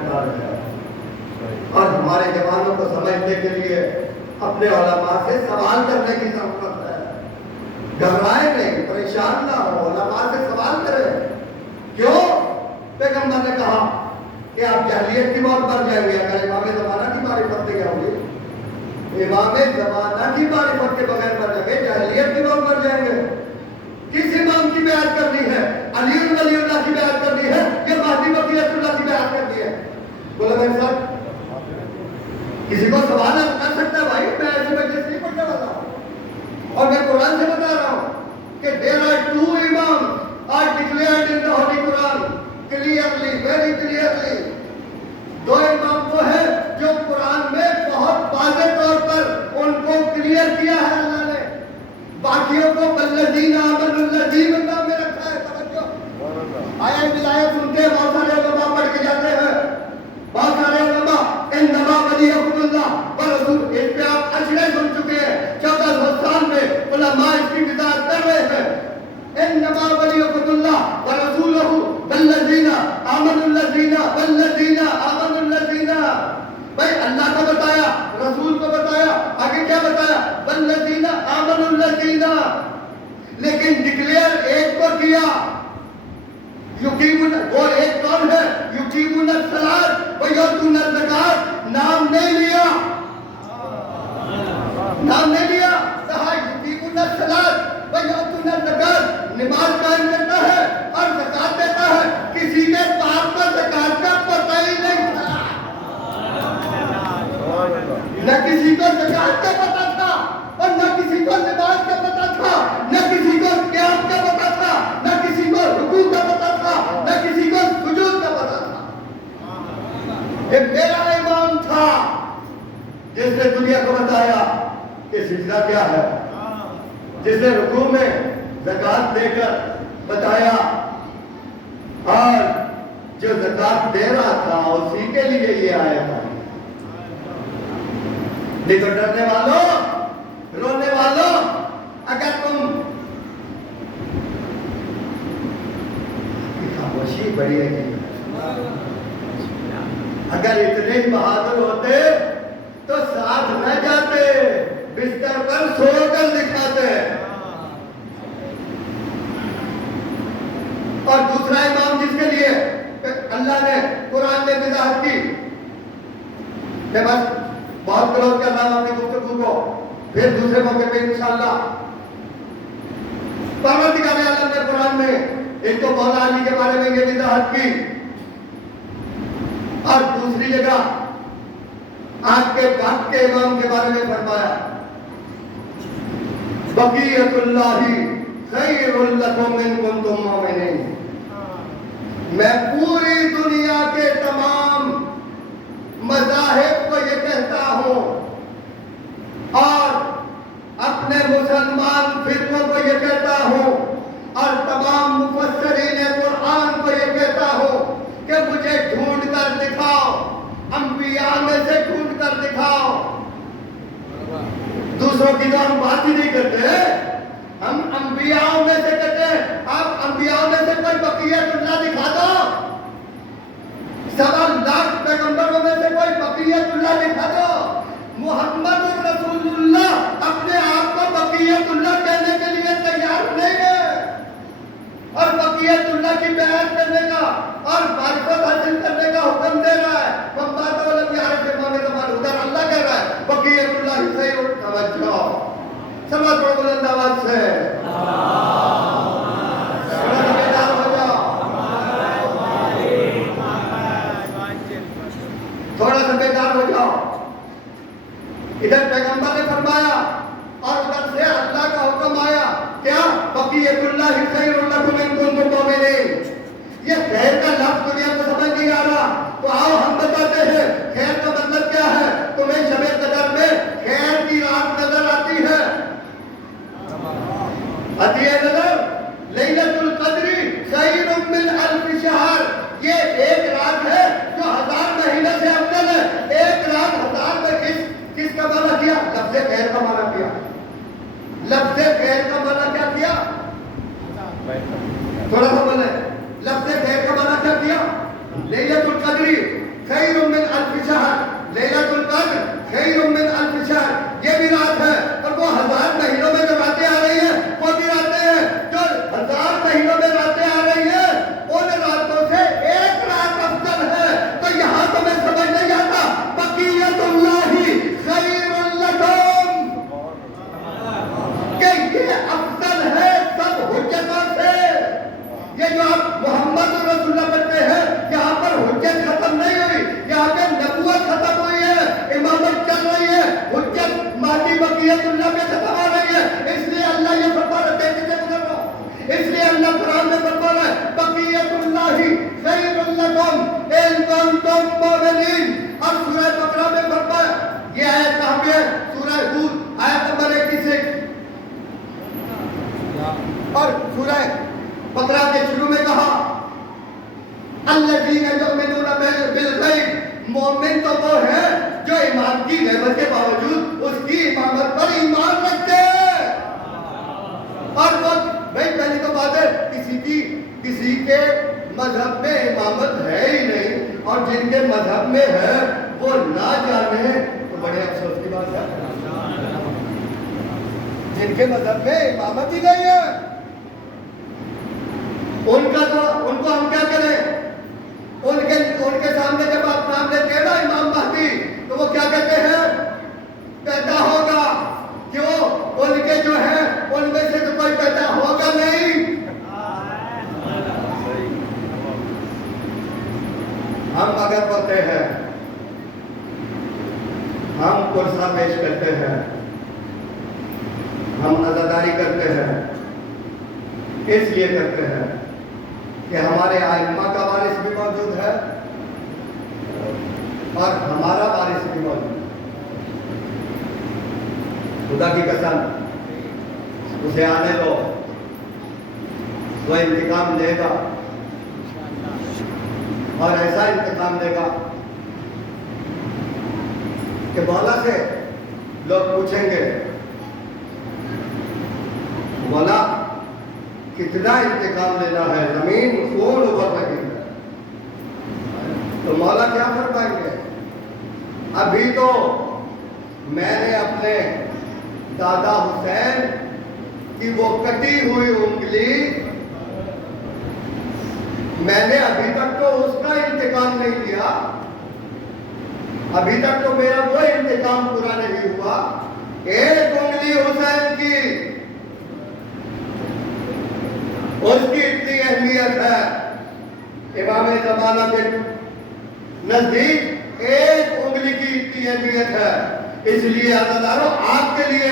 کرتا رہے اور ہمارے جوانوں کو سمجھنے کے لیے اپنے علماء سے سوال کرنے کی ضرورت ہے. گھبرائے نہیں، پریشان نہ ہو، علماء سے سوال کریں. کیوں؟ پیغمبر نے کہا کہ آپ جاہلیت کی موت مر جائیں گے اگر امام زمانہ کی معرفت نہیں ہوگی. امام زمانہ کی معرفت کے بغیر مر جائیں گے، جاہلیت کی موت مر جائیں گے. کس امام کی بیعت کرنی ہے؟ علی ولی اللہ کی بیعت کرنی ہے یا مہدی بقیت اللہ کی بیعت کرنی ہے؟ بولے بھائی صاحب، کسی کو سوال کر سکتا ہے بھائی؟ میں ایسے مجلس نہیں پڑھنے والا ہوں اور میں قرآن سے بتا رہا ہوں کہ there are two imams are declared in the Holy Quran clearly, very clearly. دو امام وہ ہیں جو قرآن میں بہت واضح طور پر ان کو کلیئر کیا ہے اللہ نے. باقیوں کو والذین آمنوا الذین اللہ میں رکھا ہے. توجہ، آیا ولایت سنتے ہیں بہت سارے علماء پڑھ کے جاتے ہیں، بہت سارے علماء انما ولیکم اللہ ورسول، اس پہ آپ اشرے سن چکے ہیں. 1400 سال میں علماء اس کی وضاحت کر رہے ہیں. انما ولیکم اللہ ورسولہ والذین آمنوا الذین والذین آمنوا الذین. بھائی اللہ کو بتایا، رسول کو بتایا، آگے کیا بتایا؟ والذین آمنوا الذین. لیکن ڈکلیئر ایک کو کیا، یقیمون، وہ ایک کون ہے؟ یقیمون الصلاۃ ویؤتون الزکوٰۃ. نام نہیں لیا، نام نہیں لیا، کہا یقیمون الصلاۃ ویؤتون الزکوٰۃ. نماز قائم کرتا ہے اور زکوٰۃ دیتا ہے. کسی کے باپ کو زکوٰۃ کا پتہ ہی نہیں تھا، نہ کسی کو زکوٰۃ کا پتہ تھا اور نہ کسی کو نماز کا پتہ تھا، نہ کسی کو قیام کا پتہ تھا، نہ کسی کو رکوع کا پتہ تھا، نہ کسی کو سجود کا پتہ تھا. یہ میرا امام تھا جس نے دنیا کو بتایا کہ سجدہ کیا ہے، جس نے رکوع میں زکوٰۃ دے کر بتایا، اور جو زکوٰۃ دے رہا تھا اسی کے لیے یہ آیا تھا. نہیں تو ڈرنے والوں، رونے والوں، اگر تم خاموشی بڑی ہے کہ اگر اتنے ہی بہادر ہوتے تو ساتھ نہ جاتے، بستر پر سو کر دکھاتے. اور دوسرا امام جس کے لیے اللہ نے قرآن میں وضاحت کی، میں بس بہت کلوز کر رہا ہوں اپنی گفتگو کو، پھر دوسرے موقع پہ انشاءاللہ. پروردگار عالم نے قرآن میں ایک تو مولا علی کے بارے میں یہ وضاحت کی، اور دوسری جگہ آپ کے وقت کے امام کے بارے میں فرمایا بقیت اللہ خیر لکم ان کنتم مؤمنین. میں پوری دنیا کے تمام مذاہب کو یہ کہتا ہوں اور اپنے مسلمان فرقوں کو یہ کہتا ہوں اور تمام مفسرین قرآن کو یہ کہتا ہوں کہ مجھے ڈھونڈ کر دکھاؤ، انبیاء میں سے ڈھونڈ کر دکھاؤ. دوسروں کی تو ہم بات ہی نہیں کرتے، ہم انبیاء میں سے کہتے ہیں. آپ انبیاء میں سے کوئی بقیت اللہ دکھا دو، 7 لاکھ پیغمبروں میں سے کوئی بقیت اللہ دکھا دو. محمد رسول اللہ اپنے آپ کو بقیت اللہ کہنے کے لیے تیار نہیں ہے، اور بقیت اللہ کی بیعت کرنے کا اور معرفت حاصل کرنے کا حکم دے رہا ہے. ہم بات ولم یعرف امام زمان، ادھر اللہ کہہ رہا ہے بقیت اللہ سے. توجہ، سمجھ پڑھ بلند آواز سے تھوڑا سا بیدار ہو جاؤ. ادھر پیغمبر نے فرمایا اور ادھر سے اللہ کا حکم آیا، کیا؟ بقیت اللہ خیر لکم ان کنتم مؤمنین. یہ خیر کا لفظ دنیا کو سمجھ نہیں آ رہا، تو آؤ ہم بتاتے ہیں خیر کا مطلب کیا ہے. تمہیں شب قدر میں خیر کی رات نظر آتی ہے، آتی ہے نظر؟ لیلۃ القدر خیر من الف شہر. یہ ایک رات ہے جو 1000 مہینے سے افضل ہے. ایک رات 1000 میں کس کا معنی کیا؟ لفظ خیر کا معنی کیا. لفظ خیر کا معنی کیا کیا؟ تھوڑا سا بولے، لفظ خیر کا معنی کیا کیا؟ لیلۃ القدر مومن تو وہ ہے جو امام کی غیبت کے باوجود اس کی امامت پر ایمان رکھتے ہیں. اور وہ بھائی پہلی تو بات ہے کسی کے مذہب میں امامت ہے ہی نہیں، اور جن کے مذہب میں ہے وہ نہ جانے تو بڑے افسوس کی بات ہے. جن کے مذہب میں امامت ہی نہیں ہے ان کو ہم کیا کریں؟ ان کے سامنے جب آپ سامنے کہہ رہا امام مہدی تو وہ کیا کہتے ہیں؟ پیدا ہوگا. کیوں؟ ان کے جو ہے ان میں سے تو کوئی پیدا ہوگا نہیں. ہم اگر پڑھتے ہیں، ہم قرصہ پیش کرتے ہیں، ہم عزاداری کرتے ہیں، اس لیے کرتے ہیں کہ ہمارے ائمہ کا وارث بھی موجود ہے اور ہمارا وارث بھی موجود ہے. خدا کی قسم اسے آنے دو، وہ انتقام دے گا اور ایسا انتقام دے گا کہ مولا سے لوگ پوچھیں گے مولا کتنا انتقام لینا ہے، زمین خون ابھر رہی ہے. تو مولا کیا فرمائیں گے؟ ابھی تو میں نے اپنے دادا حسین کی وہ کٹی ہوئی انگلی میں نے ابھی تک تو اس کا انتقام نہیں لیا، ابھی تک تو میرا وہ انتقام پورا نہیں ہوا. ایک انگلی حسین کی اس کی اتنی اہمیت ہے. امام زمانہ کے نزدیک ایک انگلی کی اتنی اہمیت ہے. اس لیے عزادارو آپ کے لیے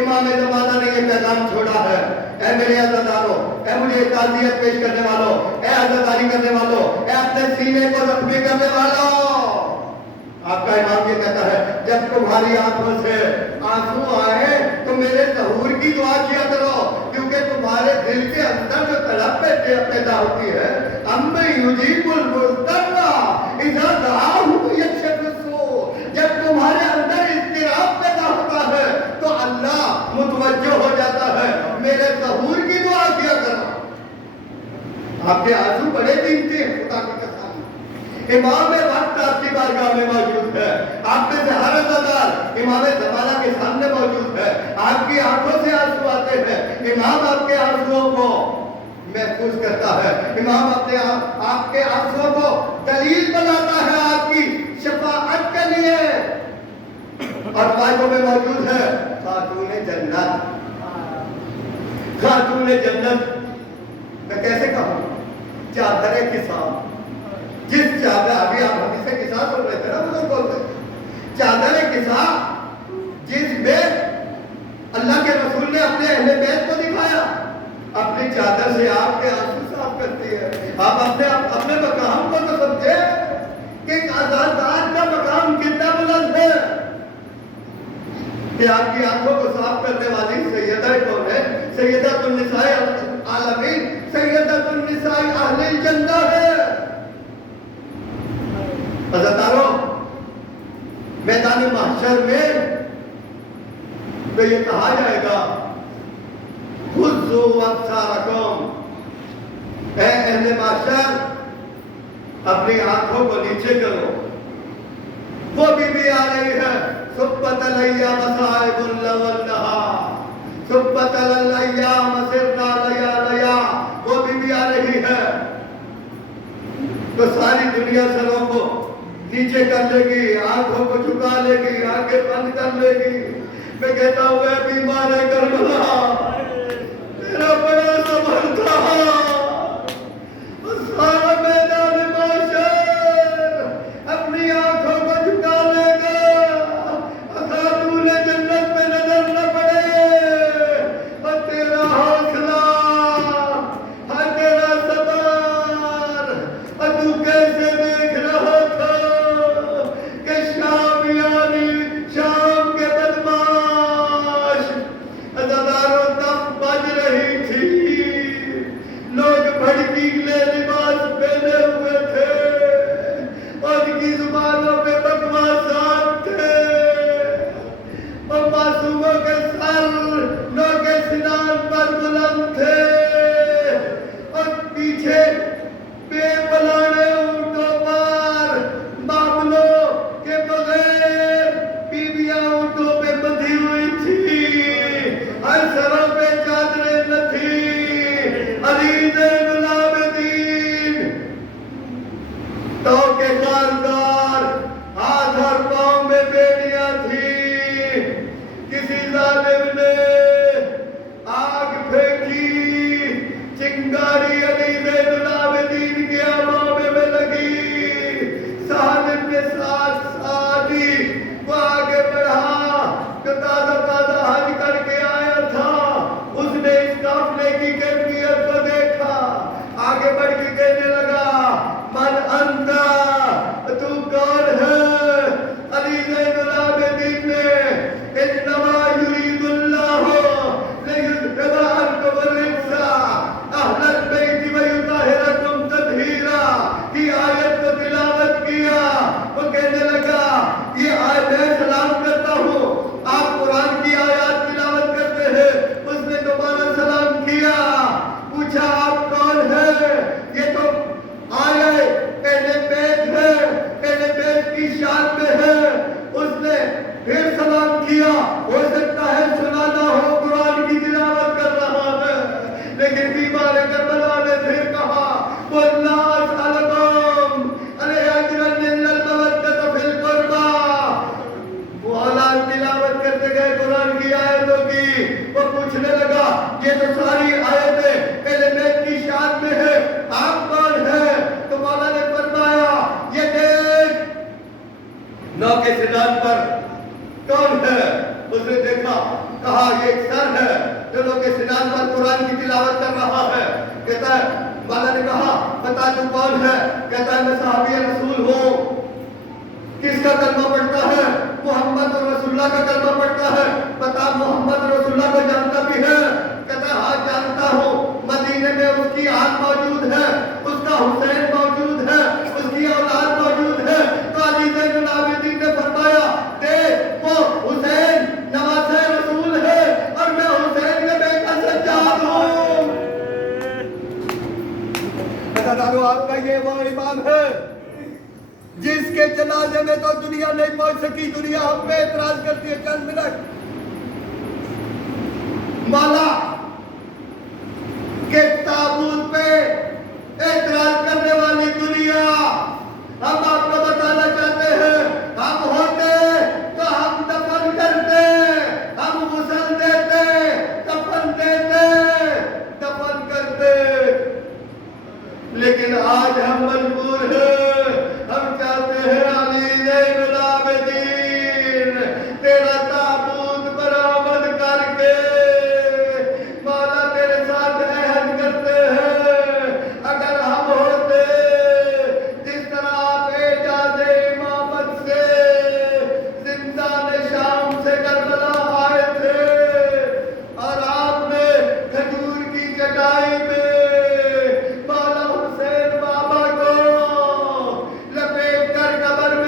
امام زمانہ نے یہ پیغام چھوڑا ہے. اے میرے عزادارو، اے مجھے تعزیت پیش کرنے والوں، اے عزاداری کرنے والوں، اے اپنے سینے کو زخمی کرنے والوں، آپ کا امام یہ کہتا ہے جب تمہاری آنکھوں سے آنسو آئے تو میرے ظہور کی دعا کیا کرو، کیونکہ تمہارے دل کے اندر جو تڑپ پیدا ہوتی ہے، اَمَّ يُجِيبُ الْمُضْطَرَّ إِذَا دَعَاهُ وَيَكْشِفُ السُّوءَ. جب تمہارے اندر اضطراب پیدا ہوتا ہے تو اللہ متوجہ ہو جاتا ہے. میرے ظہور کی دعا کیا کرو. آپ کے آنسو بڑے قیمتی ہیں. خدا کی قسم امام وقت آپ کی بارگاہ میں موجود ہے. آپ میں سے ہر عزادار امام زمانہ کے سامنے موجود ہے. آپ کی آنکھوں سے آنسو آتے ہیں. امام آپ کے آنسوؤں کو محفوظ کرتا ہے. امام آپ کے آنسوؤں کو دلیل بناتا ہے آپ کی شفاعت کے لیے. اور بائبل میں موجود ہے خاتون جنت. خاتون جنت میں کیسے کہوں؟ چادر کساء، جس چادر ابھی آپ حدیث کساء سن رہے تھے نا، وہ بولتے چادر کساء جس میں اللہ کے رسول نے اپنے اہل بیت کو دکھایا. اپنی چادر سے آپ کے آنسو صاف کرتی ہے. آپ اپنے مقام کو تو سمجھے کہ ایک عزادار کا مقام کتنا بلند ہے کہ آپ کی آنکھوں کو صاف کرنے والی سیدہ کون ہے؟ سیدۃ النساء العالمین، سیدۃ النساء اہل الجنہ ہے. عزاداروں، میدان محشر میں تو یہ کہا جائے گا خذوا ابصارکم، اے اہل محشر اپنی آنکھوں کو نیچے کرو. وہ بھی آ رہی ہے سبت الايام مصائب الليل والنهار، سبت الايام سرنا لياليا، وہ بھی آ رہی ہے. تو ساری دنیا سروں کو نیچے کر لے گی، آنکھوں کو جھکا لے گی، آنکھیں بند کر لے گی. میں کہتا ہوں اے بیمار ہے کربلا، میرا بڑا صبر تھا. سارا میدان محشر اپنی آنکھوں کو جھکا لے گا، خاتون جنت میں نظر نہ پڑے. اور تیرا حوصلہ، اور تیرا صبر، اور تو کیسے دیکھ رہا تھا کہ شام یعنی شام کے بدماش عزاداروں تب بج رہی تھی. لوگ بھڑکیلے لباس مسلمانوں پہ بکواسات تھے، اور معصوموں کے سر نوکے سنان پر بلند تھے، اور پیچھے بے پلانے اونٹوں پر معاملوں کے بغیر بیویاں اونٹوں پہ بندھی ہوئی تھی، ہر سروں پہ چادریں نہ تھی، عزیز العابدین تو کے کاردار ہاتھ اور پاؤں میں بیڑیاں تھی، کسی ظالم نے آگ پھینکی، چنگاری علی زین العابدین کے امامے میں لگی، سالم کے ساتھ ساتھی وہ آگے بڑھا جو تازہ تازہ حج کر کے آیا تھا، اس نے اس قافلے کی کیفیت کو دیکھا، آگے بڑھ کے کہنے لگا من انتا، تو کون ہے؟ علی زین العابدین نے انما یرید اللہ لیذھب عنکم الرجس اہل البیت ویطہرکم تطہیرا کی آیت کو تلاوت کیا، وہ کہنے لگا یہ آیت میں سلام کرتا ہوں، آپ قرآن کی آیات تلاوت کرتے ہیں، اس نے دوبارہ سلام کیا، پوچھا آپ کون ہیں؟ یہ تو آئے اہل بیت ہے، اہل بیت کی شان میں ہے، اس نے پھر سلام کیا، ہو سکتا ہے سنا نہ ہو قرآن کی تلاوت کر رہا ہے، لیکن بیمار کربلا نے پھر کہا وَاللَّهَ أَسْأَلَكُمْ عَلَيْهِ أَجْرًا إِلَّا الْمَوَدَّةَ فِي الْقُرْبَى، وہ اولاد تلاوت کرتے گئے قرآن کی آیتوں کی، وہ پوچھنے لگا یہ تو ساری آیتیں اہل بیت کی شان میں ہے، آپ کون ہیں؟ تو مولا نے فرمایا یہ دیکھ نوکے سنان پر کون ہے؟ اس نے دیکھا، کہا یہ ایک سر ہے جو نوکے سنان پر قرآن کی تلاوت کر رہا ہے، کہتا ہے مولا نے کہا بتا تو کون ہے؟ کہتا ہے میں صحابی رسول ہوں، کس کا کلمہ پڑھتا ہے؟ محمد رسول اللہ کا کلمہ پڑھتا ہے، بتا محمد رسول اللہ کو جانتا بھی ہے؟ کہتا ہے ہاں جانتا ہوں، مدینے میں اس کی آل موجود ہے، اس کا حسین موجود ہے، اس کی اولاد موجود ہے، تو علی زین العابدین نے فرمایا دیکھ وہ حسین نواسہ رسول ہے اور میں حسین کا بیٹا سجاد ہوں۔ آپ کا یہ وہ امام ہے جس کے جنازے میں تو دنیا نہیں پہنچ سکی، دنیا ہم پہ اعتراض کرتی ہے، چند منٹ مولا کے تابوت پہ اعتراض کرنے والی دنیا، ہم آپ کو بتانا چاہتے ہیں ہم ہوتے تو ہم دفن کرتے، ہم غسل دیتے، دفن دیتے، دفن کرتے، لیکن آج ہم مجبور ہیں، ہم چاہتے ہیں علی زین العابدین تیرا تابوت برآمد کر کے مولا تیرے ساتھ عہد کرتے ہیں، اگر ہم ہوتے جس طرح آپ اعجاز امامت سے زندان شام سے کربلا آئے تھے اور آپ نے کھجور کی چٹائی میں مولا حسین بابا کو لپیٹ کر قبر میں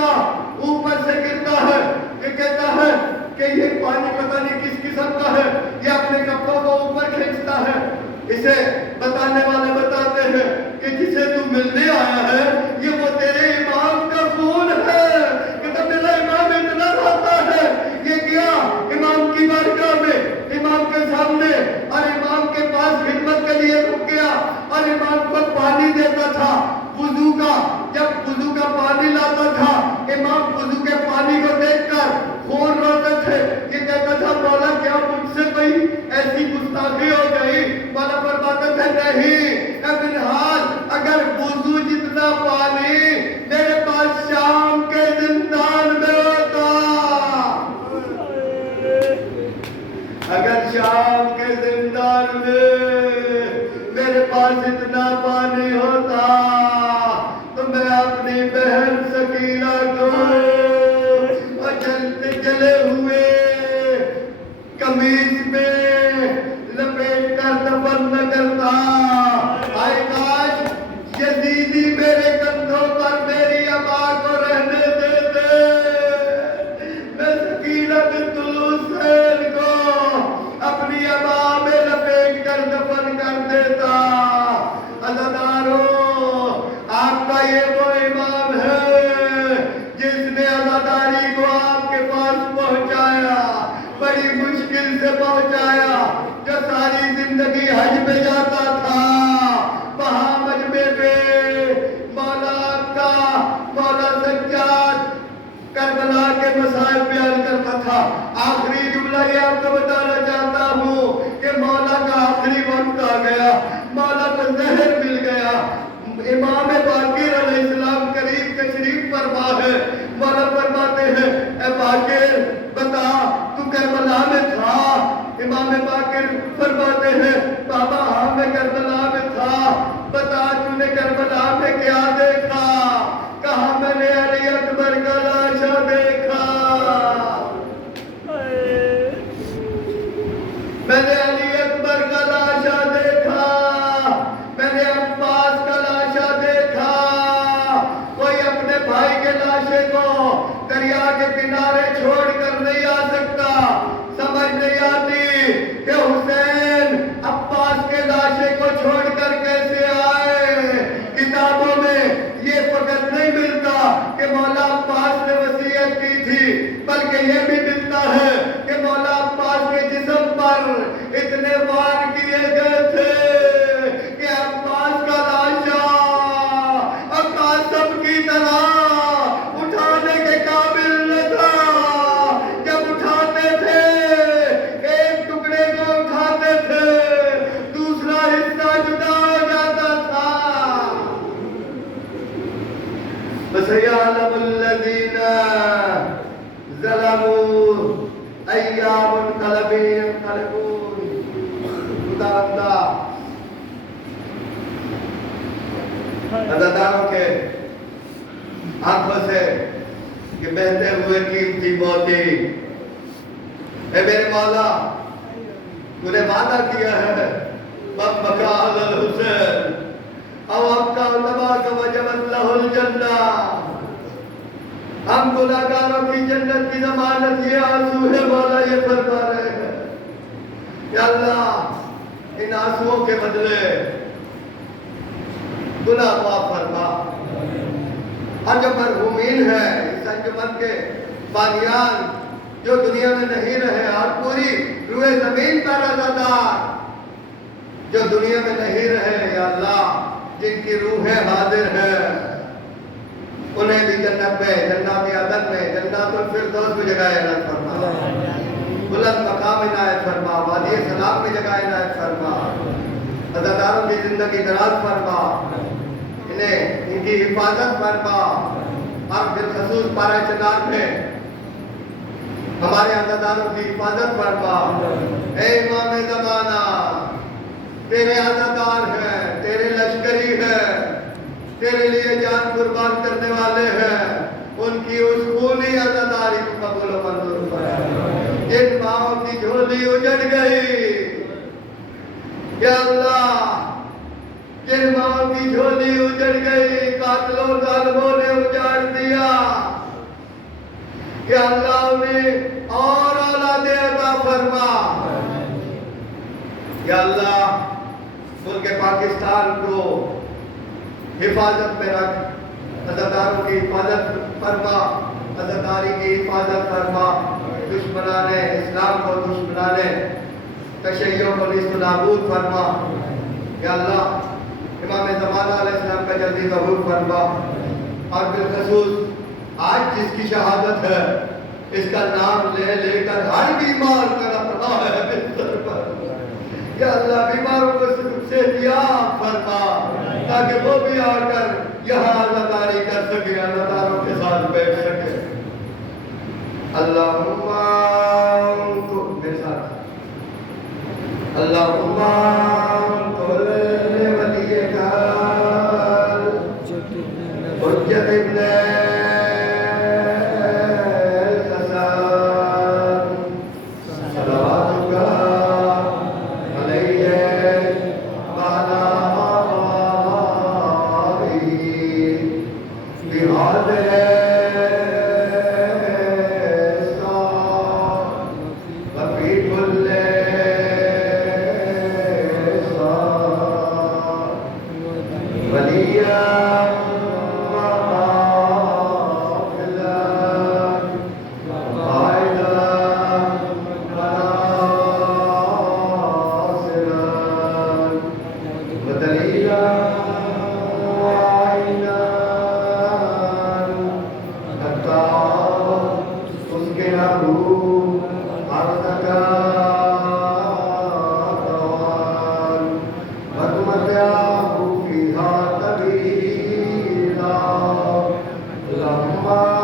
کا اوپر سے گرتا ہے کہ کہتا ہے کہ یہ پانی پتہ نہیں کس قسم کا ہے، یہ اپنے کپڑوں کو اوپر کھینچتا ہے۔ اسے بتانے والے بتاتے ہیں کہ جسے تو ملنے آیا ہے یہ وہ تیرے امام کا خون ہے، کہ تب میرا امام اتنا روتا ہے۔ یہ گیا امام کی بارگاہ میں، امام کے سامنے، اور امام کے پاس خدمت کے لیے رک گیا، اور امام کو پانی دیتا تھا وضو کا۔ جب وضو کا پانی لاتا تھا، امام وضو کے پانی کو دیکھ کر خون روتے تھے۔ یہ کہتا تھا مولا کیا مجھ سے کوئی ایسی گستاخی ہو گئی؟ مولا فرماتے تھے نہیں، ابن حال اگر وضو جتنا پانی میرے پاس شام کے زندان میں ہوتا، اگر شام کے زندان میں میرے پاس اتنا پانی ہوتا تو میں اپنی بہن سکینہ کو جلے ہوئے قمیص میں لپیٹ کر دفن نہ کرتا۔ آئے کاش یزیدی میرے کندھوں پر میری اماں کو رہنے دیتے، میں سکینہ بنت الحسین کو اپنی اماں میں لپیٹ کر دفن کر دیتا۔ عزاداروں، آپ کا یہ وہ امام ہے جس نے عزاداری کو آپ کے پاس پہنچایا، بڑی مشکل سے پہنچایا، جو ساری زندگی حج پہ جاتا تھا، وہاں مجمع پہ مولا کا مولا سجاد کربلا کے مسائل بیان کرتا تھا۔ آخری جملہ یہ آپ کو بتانا چاہتا ہوں کہ مولا کا آخری وقت آ گیا، مولا کو زہر مل گیا۔ امام باقر علیہ السلام قریب تشریف فرما ہے، مولا فرماتے ہیں اے باقر بتا تو کربلا میں تھا؟ امام باقر فرماتے ہیں بابا ہاں میں کربلا میں تھا، بتا تو نے کربلا میں کیا دیکھا؟ کہا میں نے علی اکبر کا لاشا دیکھا، میں نے علی اکبر کا لاشا دیکھا، میں نے عباس کا لاشا دیکھا۔ کوئی اپنے بھائی کے لاشے کو دریا کے کنارے چھوڑ کر نہیں آ سکتا۔ سمجھ نہیں آتی کہ حسین عباس کے لاشے کو چھوڑ کر کیسے آئے۔ کتابوں میں یہ فقط نہیں ملتا کہ مولا عباس نے وصیت کی تھی، بلکہ یہ بھی ملتا ہے کہ مولا عباس کے جسم پر اتنے وار کیے گئے تھے کہ عباس کا لاشا قاسم کی طرح اٹھانے کے قابل نہ تھا۔ جب اٹھاتے تھے ایک ٹکڑے کو اٹھاتے تھے، دوسرا حصہ جدا ہو جاتا تھا۔ فَسَيَعْلَمُ الَّذِينَ ظَلَمُوا أَيَّ مُنْقَلَبٍ يَنْقَلِبُونَ۔ خدا اللہ عزاداروں کے آنکھوں سے یہ بہتے ہوئے قیمتی موتی، اے میرے مولا تو نے وعدہ کیا ہے بم مکان الحسین او ابقا تباک وجبت لہ الجنہ، ہم گناہگاروں کی جنت کی ضمانت یہ آنسو ہے مولا یہ فرما رہے ہیں۔ یا اللہ ان آنسوؤں کے بدلے گناہ معاف فرما، اور جو مرحومین ہیں اس انجمن کے بانیان جو دنیا میں نہیں رہے، اور پوری روئے زمین پر عزادار جو دنیا میں نہیں رہے، یا اللہ جن کی روحیں حاضر ہیں انہیں بھی جنت میں، جنات عدن میں، جنات الفردوس میں جگہ عنایت فرما، بلند مقام عنایت فرما، وادی سلام میں جگہ عنایت فرما، عزاداروں کی زندگی دراز فرما، انہیں ان کی حفاظت فرما، اور بالخصوص پارہ چنار میں ہمارے عزاداروں کی حفاظت فرما۔ اے امام زمانہ تیرے عزادار ہیں، تیرے لشکری ہیں، تیرے لیے جان قربان کرنے والے ہیں، ان کی اس خونی عزاداری کو قبول و منظور فرما۔ جن ماؤں کی جھولی اجڑ گئی، یا اللہ جن ماؤں کی جھولی اجڑ گئی، قاتلوں ظالموں نے اجاڑ دیا، کہ اللہ انہیں اور اولاد عطا فرما. یا اللہ ملک پاکستان کو حفاظت میں رکھ، عزاداروں کی حفاظت فرما، عزاداری کی حفاظت فرما، دشمنان اسلام کو، دشمنان تشیع کو نیست و نابود فرما. یا اللہ امام زمانہ علیہ السلام کا جلدی ظہور فرما. اور بالخصوص آج جس کی شہادت ہے اس کا نام لے لے کر ہر بیمار کا رہا ہے بستر پر. یا اللہ بیماروں کو صحتیاب فرما تاکہ وہ بھی آ کر یہاں عزاداری کر سکے، عزاداروں کے ساتھ بیٹھ سکے. اللہم میرے ساتھ اللہم کل ولی کال حجت ابن الحسن صلواتک علیہ وعلی آلہ بہذا اللهم